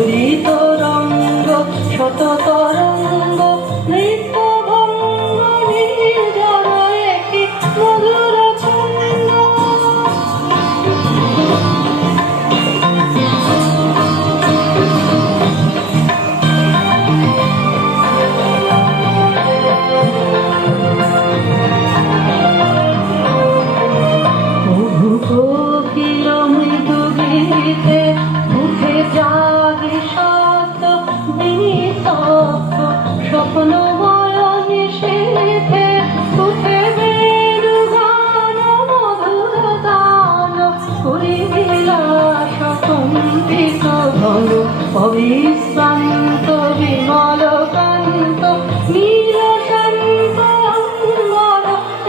ললিত রঙ্গ শত তরঙ্গ নৃত্য ভঙ্গ নির্জন একটি মধুর ছন্দ। কোকিল মৃদু গীতে উঠে জাগে শব্দ নিঃশব্দ স্বপ্নময় নিষেধে উঠে বেণু গান মধুর গান করি বিলাস কম্পিত ধন অবিশ্রান্ত বিমল কান্ত নীল শান্ত অম্বর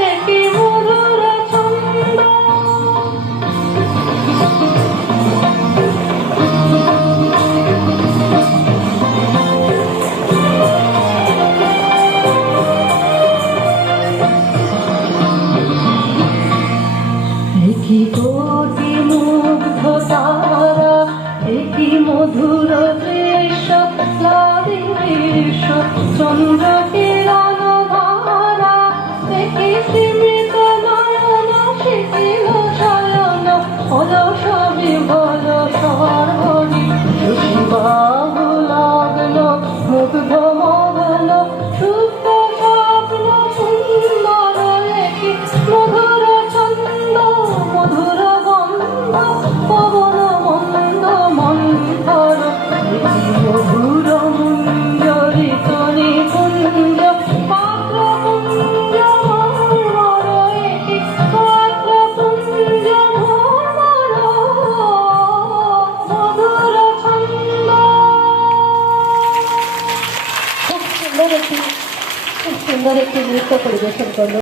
একটি মধুর ছন্দ। একই কোটি মুগ্ধ তারা একই মধুর দৃশ্য দৃশ্য চন্দ্র কিরণ ধারা একই স্মৃত নয়ন শিথিল শয়ন অলস বিভল সর্বণী শশীবাহু লগ্ন মুগ্ধ মগ্ন সুপ্ত স্বপ্ন সুন্দর একই মধুর ছন্দ মধুর গন্ধ পবন মন্দ মন্থর মধুর মুঞ্জরিত নিকুঞ্জ পাত্র পুঞ্জ মর্মর একটি পাত্র পুঞ্জ মর্মর মধুর ছন্দ। খুব সুন্দর একটি নৃত্য পরিবেশন করলো।